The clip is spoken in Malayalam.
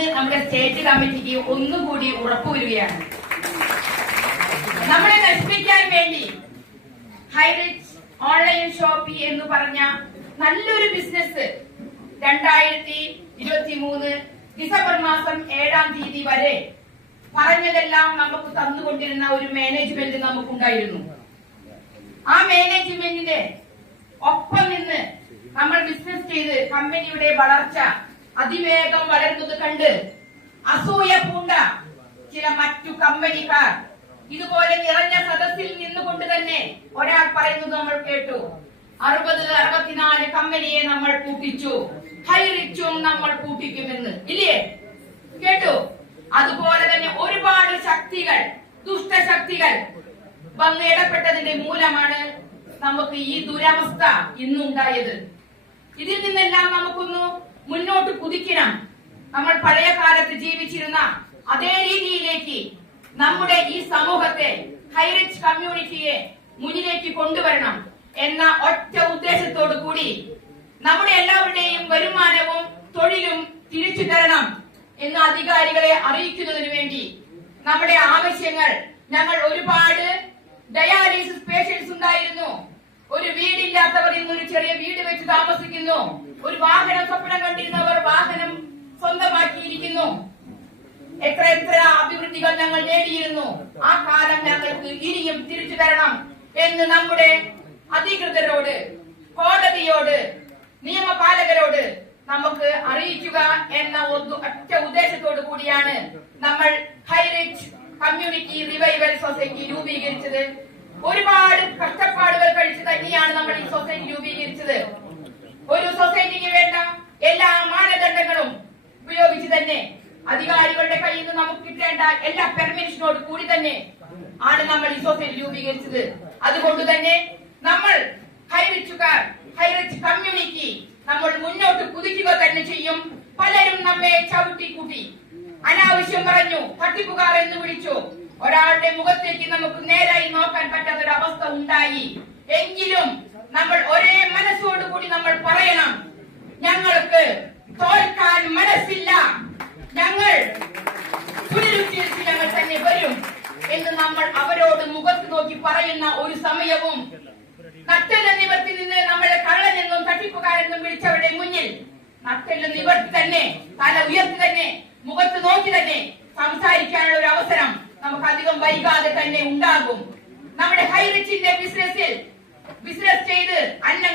ഇന്ന് നമ്മുടെ സ്റ്റേറ്റ് കമ്മിറ്റിക്ക് ഒന്നുകൂടി ഉറപ്പുവരികയാണ്. നമ്മളെ നശിപ്പിക്കാൻ വേണ്ടി ഹൈറിച്ച് ഓൺലൈൻ ഷോപ്പി എന്ന് പറഞ്ഞ നല്ലൊരു ബിസിനസ് 2023 ഡിസംബർ മാസം 7-ാം തീയതി വരെ പറഞ്ഞതെല്ലാം നമുക്ക് തന്നുകൊണ്ടിരുന്ന ഒരു മാനേജ്മെന്റ് നമുക്കുണ്ടായിരുന്നു. ആ മാനേജ്മെന്റിന്റെ ഒപ്പം നിന്ന് നമ്മൾ ബിസിനസ് ചെയ്ത് കമ്പനിയുടെ വളർച്ച അതിവേഗം വളരുന്നത് കണ്ട് അസൂയ പൂണ്ട ചില മറ്റു കമ്പനിക്കാർ ഇതുപോലെ നിറഞ്ഞ സദസ്സിൽ നിന്നുകൊണ്ട് തന്നെ ഒരാൾ പറയുന്നത് നമ്മൾ കേട്ടു. 64 കമ്പനിയെ നമ്മൾ പൂട്ടിച്ചു, ഹൈറിച്ചും നമ്മൾ പൂട്ടിക്കുമെന്ന്. ഇല്ലേ? കേട്ടു. അതുപോലെ തന്നെ ഒരുപാട് ശക്തികൾ, ദുഷ്ടശക്തികൾ വന്ന് ഇടപെട്ടതിന്റെ മൂലമാണ് നമുക്ക് ഈ ദുരവസ്ഥ ഇന്നുണ്ടായത്. ഇതിൽ നിന്നെല്ലാം നമുക്കൊന്ന് മുന്നോട്ട് കുതിക്കണം. നമ്മൾ പഴയ കാലത്ത് ജീവിച്ചിരുന്ന അതേ രീതിയിലേക്ക് നമ്മുടെ ഈ സമൂഹത്തെ, ഹൈറിച്ച് കമ്മ്യൂണിറ്റിയെ മുന്നിലേക്ക് കൊണ്ടുവരണം എന്ന ഒറ്റ ഉദ്ദേശത്തോടു കൂടി നമ്മുടെ എല്ലാവരുടെയും വരുമാനവും തൊഴിലും തിരിച്ചു തരണം എന്ന് അധികാരികളെ അറിയിക്കുന്നതിന് വേണ്ടി നമ്മുടെ ആവശ്യങ്ങൾ, ഞങ്ങൾ ഒരുപാട് ഡയാലിസിസ് പേഷ്യൻസ് ഉണ്ടായിരുന്നു. ഒരു വീടില്ലാത്തവർ ഇന്നൊരു ചെറിയ വീട് വെച്ച് താമസിക്കുന്നു. ഒരു വാഹനം സ്വപ്നം കണ്ടിരുന്നവർ വാഹനം സ്വന്തമാക്കിയിരിക്കുന്നു. എത്ര അഭിവൃദ്ധികൾ ഞങ്ങൾ നേടിയിരുന്നു. ആ കാലം ഞങ്ങൾക്ക് ഇനിയും തിരിച്ചു തരണം എന്ന് നമ്മുടെ അധികൃതരോട്, കോടതിയോട്, നിയമപാലകരോട് നമുക്ക് അറിയിക്കുക എന്ന ഒറ്റ ഉദ്ദേശത്തോടു കൂടിയാണ് നമ്മൾ ഹൈറിച്ച് കമ്മ്യൂണിറ്റി റിവൈവൽ സൊസൈറ്റി രൂപീകരിച്ചത്. ഒരുപാട് കഷ്ടപ്പാടുകൾ കഴിച്ച് തന്നെയാണ് നമ്മൾ ഈ സൊസൈറ്റി രൂപീകരിച്ചത്. ഒരു സൊസൈറ്റിക്ക് വേണ്ട എല്ലാ മാനദണ്ഡങ്ങളും ഉപയോഗിച്ച് തന്നെ, അധികാരികളുടെ കയ്യിൽ നിന്ന് നമുക്ക് കിട്ടേണ്ട എല്ലാ പെർമിഷനോട് കൂടി തന്നെ ആണ് നമ്മൾ ഈ സൊസൈറ്റി രൂപീകരിച്ചത്. അതുകൊണ്ട് തന്നെ നമ്മൾ ഹൈറിച്ചുകാർ, ഹൈറിച്ച് കമ്മ്യൂണിറ്റി നമ്മൾ മുന്നോട്ട് കുതിക്കുക തന്നെ ചെയ്യും. പലരും നമ്മെ ചവിട്ടിക്കൂട്ടി, അനാവശ്യം പറഞ്ഞു, തട്ടിപ്പുകാർ എന്ന് വിളിച്ചു. ഒരാളുടെ മുഖത്തേക്ക് നമുക്ക് നേരായി നോക്കാൻ പറ്റാത്തൊരു അവസ്ഥ ഉണ്ടായി. എങ്കിലും നമ്മൾ ഒരേ മനസ്സോടുകൂടി നമ്മൾ പറയണം, ഞങ്ങൾക്ക് തോൽക്കാൻ മനസ്സില്ല, ഞങ്ങൾ പുനരുദ്ധരിച്ച് ഞങ്ങൾ തന്നെ വരും എന്ന് നമ്മൾ അവരോട് മുഖത്ത് നോക്കി പറയുന്ന ഒരു സമയവും നട്ടെല്ല് നിവർത്തി നിന്ന് നമ്മളെ കള്ളനെന്നും തട്ടിപ്പുകാരെന്നും വിളിച്ചവരുടെ മുന്നിൽ നട്ടെല്ല് നിവർത്തി തന്നെ, തല ഉയർത്തി തന്നെ, മുഖത്ത് നോക്കി തന്നെ സംസാരിക്കാനുള്ള ഒരു അവസരം നമുക്ക് അധികം വൈകാതെ തന്നെ ഉണ്ടാകും. നമ്മുടെ ഹൈറിച്ചിന്റെ ബിസിനസ് ചെയ്ത് അന്നം